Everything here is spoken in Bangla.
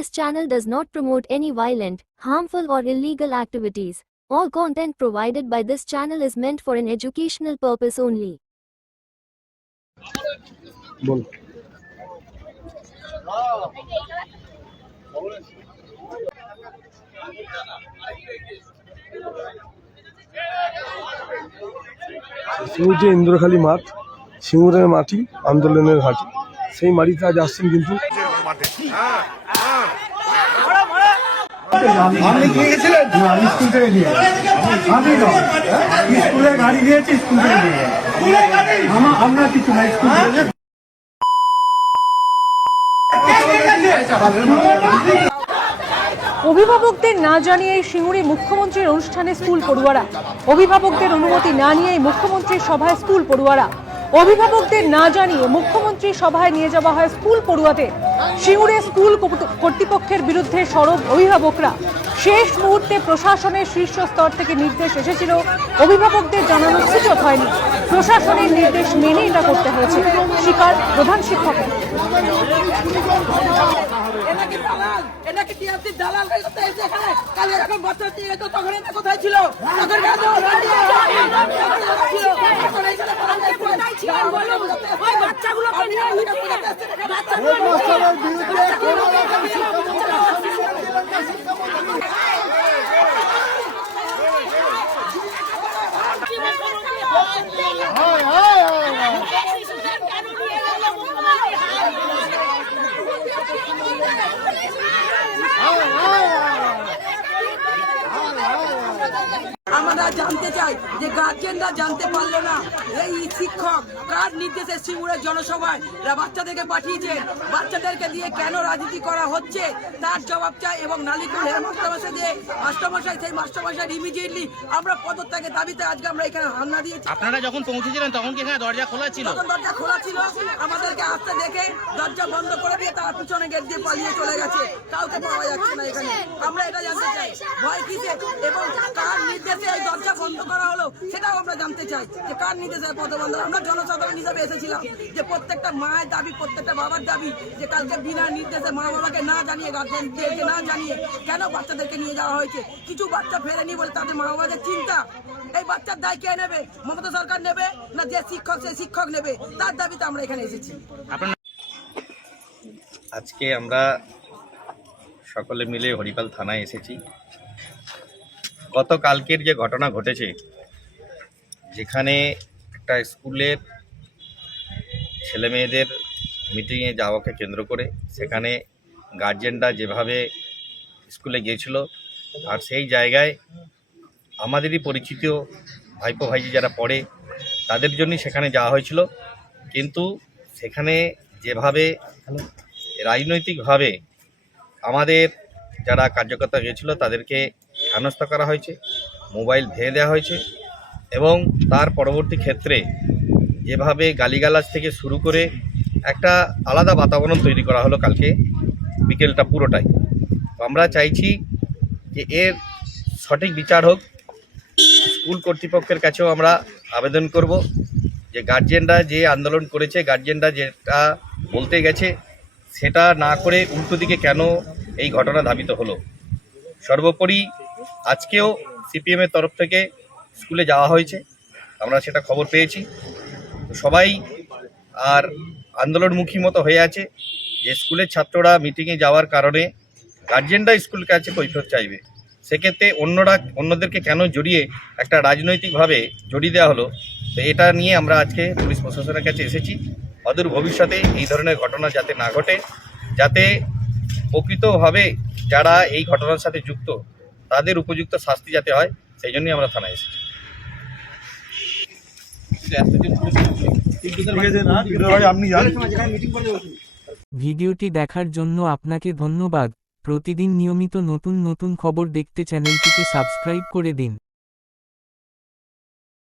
This channel does not promote any violent, harmful or illegal activities. All content provided by this channel is meant for an educational purpose only. बोल যে ইন্দ্রখালী মাঠ সিঙ্গুরের মাটি আন্দোলনের ঘাঁটি সেই মাটিতে আজ আসছেন কিন্তু আপনি কি গেছিলেন? আমি স্কুল থেকে নিয়ে আমি স্কুলের গাড়ি দিয়েছি, স্কুল থেকে নিয়ে আমরা কিছু না স্কুল অভিভাবকদের না জানিয়ে সিঙ্গুরে মুখ্যমন্ত্রীর অনুষ্ঠানে স্কুল পড়ুয়ারা, অভিভাবকদের অনুমতি না নিয়ে মুখ্যমন্ত্রীর সভায় স্কুল পড়ুয়ারা, অভিভাবকদের না জানিয়ে মুখ্যমন্ত্রীর সভায় নিয়ে যাওয়া হয় স্কুল পড়ুয়াদের। সিঙ্গুরে স্কুল কর্তৃপক্ষের বিরুদ্ধে সরব অভিভাবকরা। শেষ মুহূর্তে প্রশাসনের শীর্ষ স্তর থেকে নির্দেশ এসেছিল, অভিভাবকদের জানানোর সুযোগ হয়নি। প্রশাসনের নির্দেশ মেনে এটা করতে হয়েছে, স্বীকার প্রধান শিক্ষক। আমরা জানতে চাই যে গার্জেনরা জানতে পারলো না এই শিক্ষক কার নির্দেশে সিঙ্গুরের জনসভায় বাচ্চাদেরকে পাঠিয়েছেন, বাচ্চাদেরকে দিয়ে কেন রাজনীতি করা হচ্ছে তার জবাব চাই। এবং নালিকুল হেড মাস্টারমশাই দিয়ে মাস্টারমশাই, সেই মাস্টারমশাই ইমিডিয়েটলি আমরা পদত্যাগের দাবিতে আজকে আমরা এখানে হামলা দিয়েছি। আপনারা যখন পৌঁছেছিলেন তখন কি এখানে দরজা খোলা ছিল? তখন দরজা খোলা ছিল, আমাদেরকে আসতে দেখে দরজা বন্ধ করে দিয়ে তারা পিছনে গেট দিয়ে পালিয়ে চলে গেছে, কাউকে পাওয়া যাচ্ছে না এখানে। আমরা এটা জানতে চাই ভয় কিসে এবং কার নির্দেশে এই দরজা বন্ধ করা হলো সেটাও আমরা জানতে চাই, যে কার নির্দেশে পদ বন্ধ। আমরা জনসাধারণ হিসাবে এসেছিলাম, যে প্রত্যেকটা মায়ের দাবি, প্রত্যেকটা বাবার দাবি, যে কালকে বিনা নির্দেশে মা বাবাকে না জানিয়ে, গার্জেনদেরকে না জানিয়ে কেন বাচ্চাদেরকে নিয়ে যাওয়া হয়েছে। কিছু বাচ্চা ফেরেনি বলে তাদের মা বাবাদের চিন্তা। এই বাচ্চার দায় কে নেবে? মমতা সরকার নেবে না যে শিক্ষক, সেই শিক্ষক নেবে? তার দাবিতে আমরা এখানে এসেছি। আজকে আমরা সকলে মিলে হরিপাল থানায় এসেছি। গতকালকের যে ঘটনা ঘটেছে, যেখানে একটা স্কুলের ছেলে মেয়েদের মিটিংয়ে যাওয়াকে কেন্দ্র করে সেখানে গার্জেনরা যেভাবে স্কুলে গিয়েছিল, আর সেই জায়গায় আমাদেরই পরিচিত ভাইপো ভাইজি যারা পড়ে তাদের জন্যই সেখানে যাওয়া হয়েছিল। কিন্তু সেখানে যেভাবে রাজনৈতিকভাবে আমাদের যারা কার্যকর্তা গিয়েছিল তাদেরকে হেনস্থা করা হয়েছে, মোবাইল ভেঙে দেওয়া হয়েছে এবং তার পরবর্তী ক্ষেত্রে যেভাবে গালিগালাজ থেকে শুরু করে একটা আলাদা বাতাবরণ তৈরি করা হলো কালকে বিকেলটা পুরোটাই। তো আমরা চাইছি যে এর সঠিক বিচার হোক। স্কুল কর্তৃপক্ষের কাছেও আমরা আবেদন করব যে গার্জেনরা যে আন্দোলন করেছে, গার্জেনরা যেটা বলতে গেছে সেটা না করে উল্টো দিকে কেন এই ঘটনা ধাবিত হলো। সর্বোপরি আজকেও সিপিএমের তরফ থেকে স্কুলে যাওয়া হয়েছে, আমরা সেটা খবর পেয়েছি। তো সবাই আর আন্দোলনমুখী মতো হয়ে আছে যে স্কুলের ছাত্ররা মিটিংয়ে যাওয়ার কারণে গার্জেনরা স্কুলের কাছে কৈফিয়ত চাইবে। সেক্ষেত্রে অন্যদেরকে কেন জড়িয়ে একটা রাজনৈতিকভাবে জড়িয়ে দেওয়া হলো, তো এটা নিয়ে আমরা আজকে পুলিশ প্রশাসনের কাছে এসেছি। অদূর ভবিষ্যতে এই ধরনের ঘটনা যাতে না ঘটে, যাতে প্রকৃতভাবে যারা এই ঘটনার সাথে যুক্ত তাদের উপযুক্ত শাস্তি যাতে হয়, সেই জন্যই আমরা থানায় এসেছি। ভিডিওটি দেখার জন্য আপনাকে ধন্যবাদ। প্রতিদিন নিয়মিত নতুন নতুন খবর দেখতে চ্যানেলটিকে সাবস্ক্রাইব করে দিন।